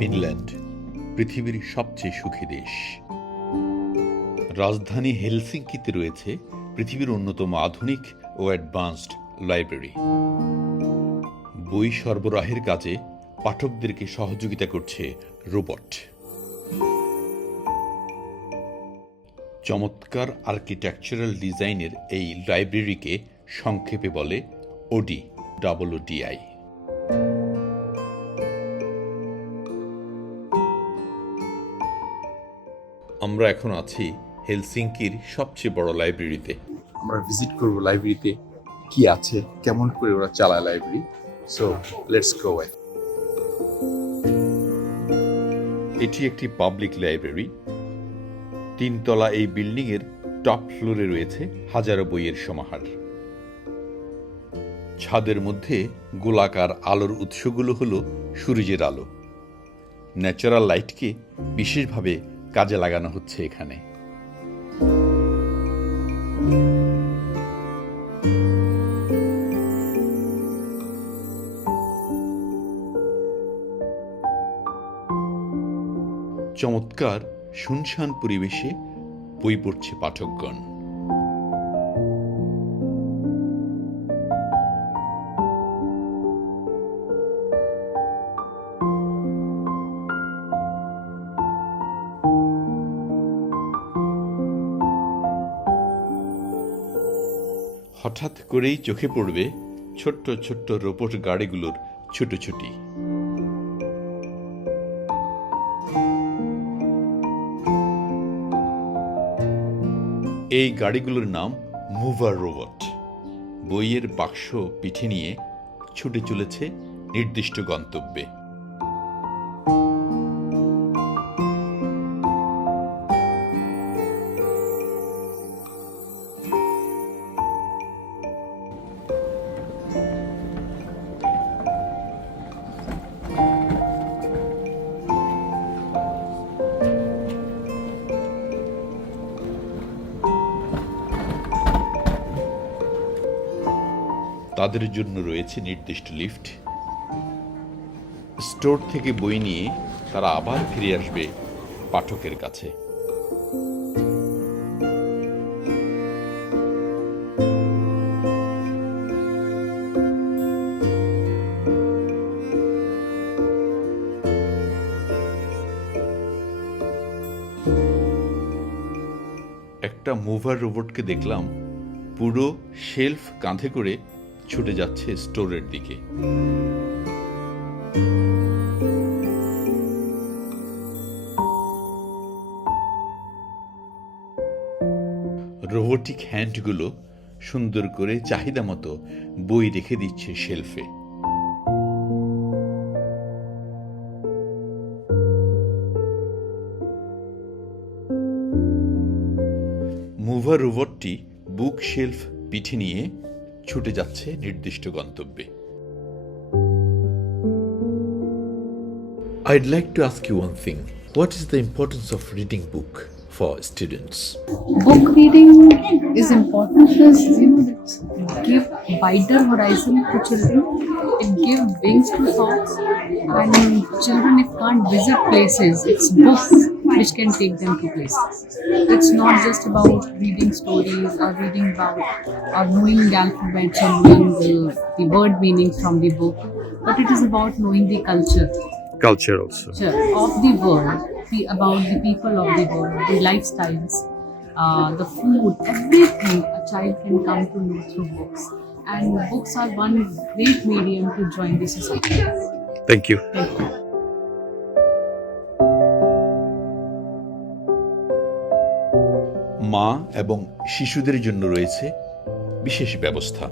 Finland, পৃথিবীর সবচেয়ে সুখী দেশ। রাজধানী হেলসিঙ্কিতে রয়েছে পৃথিবীর অন্যতম আধুনিক ও অ্যাডভান্সড লাইব্রেরি। বই সরবরাহের কাজে পাঠকদেরকে সহযোগিতা করছে রোবট। চমৎকার আর্কিটেকচারাল ডিজাইনের এই লাইব্রেরিকে সংক্ষেপে বলে ওডি ডাবল ডিআই আমরা এখন আছি হেলসিঙ্কির সবচেয়ে বড় লাইব্রেরিতে। আমরা ভিজিট করব লাইব্রেরিতে কি আছে কেমন করে ওরা চালায় লাইব্রেরি। সো লেটস গো এটি একটি পাবলিক লাইব্রেরি। তিনতলা এই বিল্ডিংয়ের টপ ফ্লোরে রয়েছে হাজারো বইয়ের সমাহার। ছাদের মধ্যে গোলাকার আলোর উৎসগুলো হলো সূর্যের আলো। ন্যাচারাল লাইটকে বিশেষভাবে কাজে লাগানো হচ্ছে এখানে। চমৎকার শুনশান পরিবেশে বই পড়ছে পাঠকগণ। হঠাৎ করেই চোখে পড়বে ছোট্ট ছোট্ট রোবট গাড়িগুলোর ছুটোছুটি। এই গাড়িগুলোর নাম মুভার রোবট। বইয়ের বাক্স পিঠে নিয়ে ছুটে চলেছে নির্দিষ্ট গন্তব্যে। তাদের জন্য রয়েছে নির্দিষ্ট লিফট। স্টোর থেকে বই নিয়ে তারা আবার ফিরে আসবে পাঠকের কাছে। একটা মুভার রোবটকে দেখলাম পুরো শেলফ কাঁধে করে ছুটে যাচ্ছে স্টোরের দিকে। রোবোটিক হ্যান্ডগুলো সুন্দর করে চাহিদা মতো বই রেখে দিচ্ছে শেলফে। মুভার রোবটটি বুক শেলফ পিঠে নিয়ে ছুটে যাচ্ছে নির্দিষ্ট গন্তব্যে I'd like to ask you one thing. What is the importance of reading book for students? book reading is important because you know it give wider horizon to children it give wings to thoughts and children if can't visit places it's books which can take them to places. It's not just about reading stories or reading about or knowing the alphabet and knowing the, the word meanings from the book, but it is about knowing the culture culture also of the world, the, about the people of the world, the lifestyles, uh, the food, everything a child can come to know through books. And books are one great medium to join the society. Thank you. Thank you. মা এবং শিশুদের জন্য রয়েছে বিশেষ ব্যবস্থা।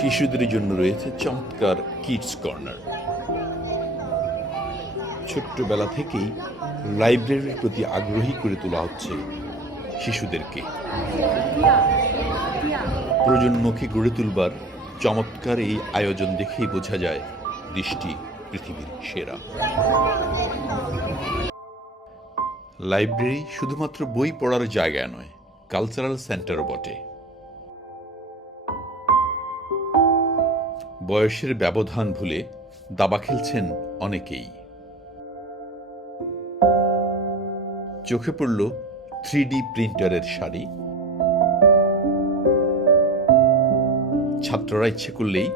শিশুদের জন্য রয়েছে চমৎকার কিডস কর্নার ছোট্টবেলা থেকেই লাইব্রেরির প্রতি আগ্রহী করে তোলা হচ্ছে শিশুদেরকে। প্রজন্মকে গড়ে তুলবার চমৎকার এই আয়োজন দেখেই বোঝা যায় দৃষ্টি। পৃথিবীর সেরা। লাইব্রেরি শুধুমাত্র বই পড়ার জায়গা নয় কালচারাল সেন্টারও বটে। বয়সের ব্যবধান ভুলে দাবা খেলছেন অনেকেই। চোখে পড়ল থ্রি প্রিন্টারের শাড়ি। ছাত্ররা ইচ্ছে করলেই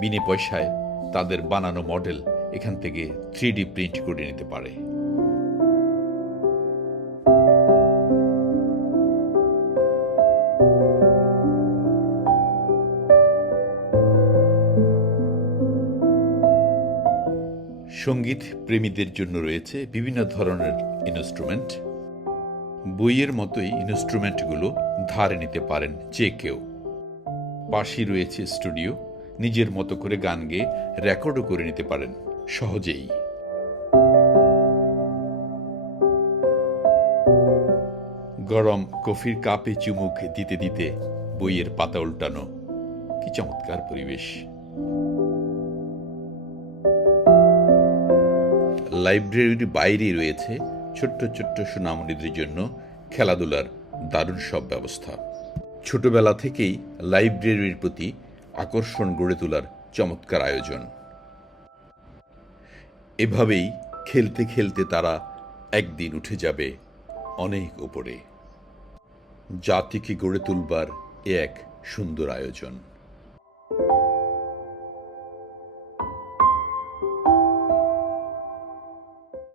বিনে পয়সায় তাদের বানানো মডেল এখান থেকে থ্রি প্রিন্ট করে নিতে পারে। সংগীত প্রেমীদের জন্য রয়েছে বিভিন্ন ধরনের ইনস্ট্রুমেন্ট বইয়ের মতোই ইনস্ট্রুমেন্টগুলো ধারে নিতে পারেন যে কেউ। পাশেই রয়েছে স্টুডিও নিজের মতো করে গান গেয়ে রেকর্ডও করে নিতে পারেন। সহজেই। গরম কফির কাপে চুমুক দিতে দিতে বইয়ের পাতা উল্টানো, কি চমৎকার পরিবেশ। লাইব্রেরির বাইরে রয়েছে ছোট্ট ছোট্ট সুনামণিদের জন্য খেলাধুলার দারুণ সব ব্যবস্থা। ছোটবেলা থেকেই লাইব্রেরির প্রতি আকর্ষণ গড়ে তোলার চমৎকার আয়োজন। এভাবেই খেলতে খেলতে তারা একদিন উঠে যাবে অনেক উপরে। জাতিকে গড়ে তুলবার এ এক সুন্দর আয়োজন।